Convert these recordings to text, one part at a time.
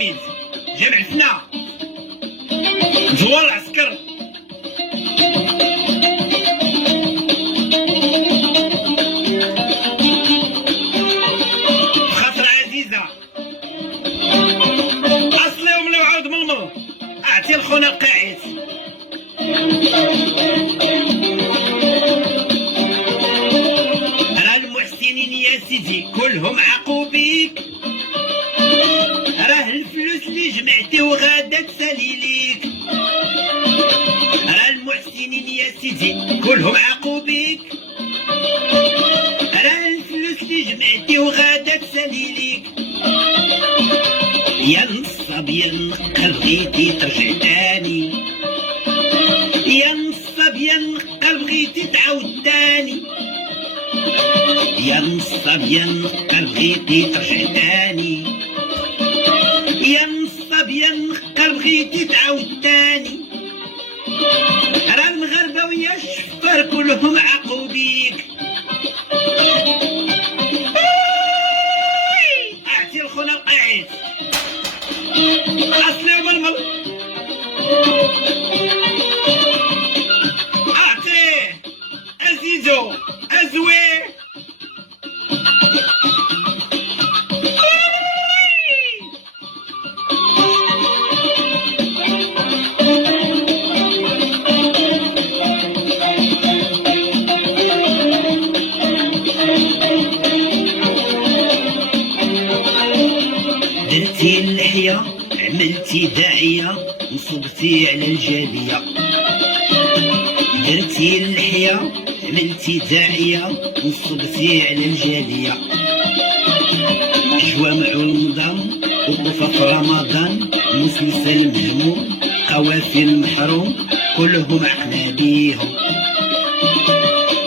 الحميد جمعتنا زوار العسكر خاطر عزيزة أصلي وملي وعاود ململ أعطي الخونا القاعد راه المحسنين يا سيدي كلهم عاقوا بيك راه الفلوس اللي جمعتي وغادا تسالي ليك راه المحسنين يا سيدي كلهم عاقوا بيك راه الفلوس اللي جمعتي وغادا تسالي ليك يا نصاب يا نقل بغيتي ترجع تاني يا نصاب يا نقل بغيتي تعاود تاني يا نصاب يا نقل بغيتي ترجع تاني يا نصاب يا نقل بغيتي تعاود تاني راه المغاربة ويا الشفار كلهم عاقوا بيك اعطي الخونا القاعد اصلي ململ اعطيه ازيزو ازوي درتي اللحية عملتي داعية نصبتي على الجالية درتي اللحية عملتي داعية نصبتي على الجالية جوامع رمضان وقوفة في رمضان مسلسل مهموم قوافل محروم كلهم عقنا بيهم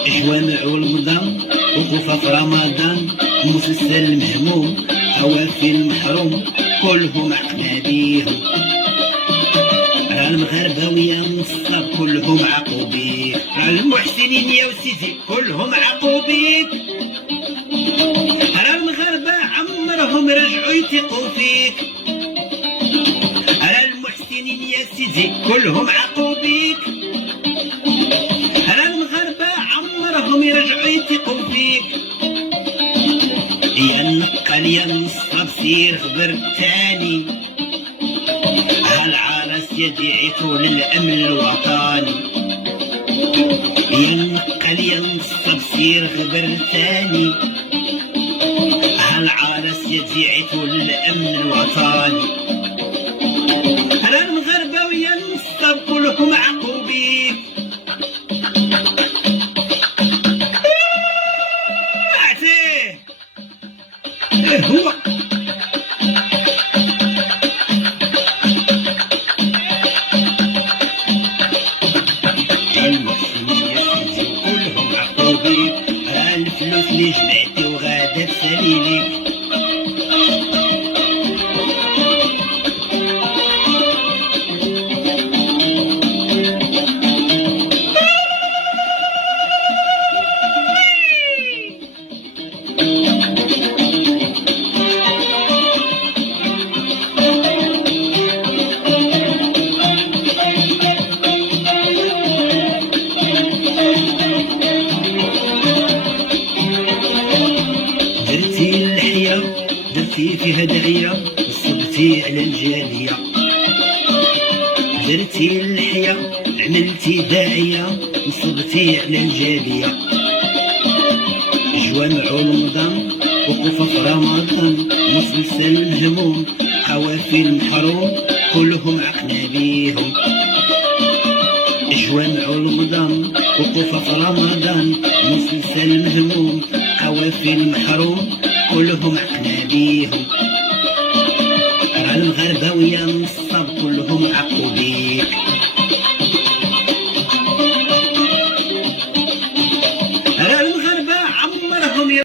جوامع رمضان وقوفة في رمضان مسلسل مهموم قوافل محروم كلهم عقنا بيهم راه المغاربة ويا النصاب كلهم عاقوا بيك راه المحسنين يا وسيدي كلهم عاقوا بيك راه المغاربة عمرهم رجعوا يثقوا فيك راه المحسنين يا سيدي كلهم عاقوا بيك راه المغاربة عمرهم يرجعوا يثقوا فيك يا النقل يا النصاب سير خبر تاني هالعرس يدعيتو للأمن الوطني يا النقل يا النصاب سير خبر تاني هالعرس يدعيتو للأمن الوطني راه المغاربة ويا النصاب كلهم عاقوا بيك هو المحسنين يا سيدي كلهم عاقوا بيك راه الفلوس اللي جمعتي وغادا تسالي ليك درتي فيها داعية نصبتي على الجالية درتي اللحية عملتي داعية نصبتي على الجالية جوامع رمضان وقوفة في رمضان مسلسل مهموم قوافل محروم كلهم عقنا بيهم جوامع رمضان وقوفة في رمضان مسلسل مهموم قوافل محروم كلهم عقنا بيهم راه المغاربة ويا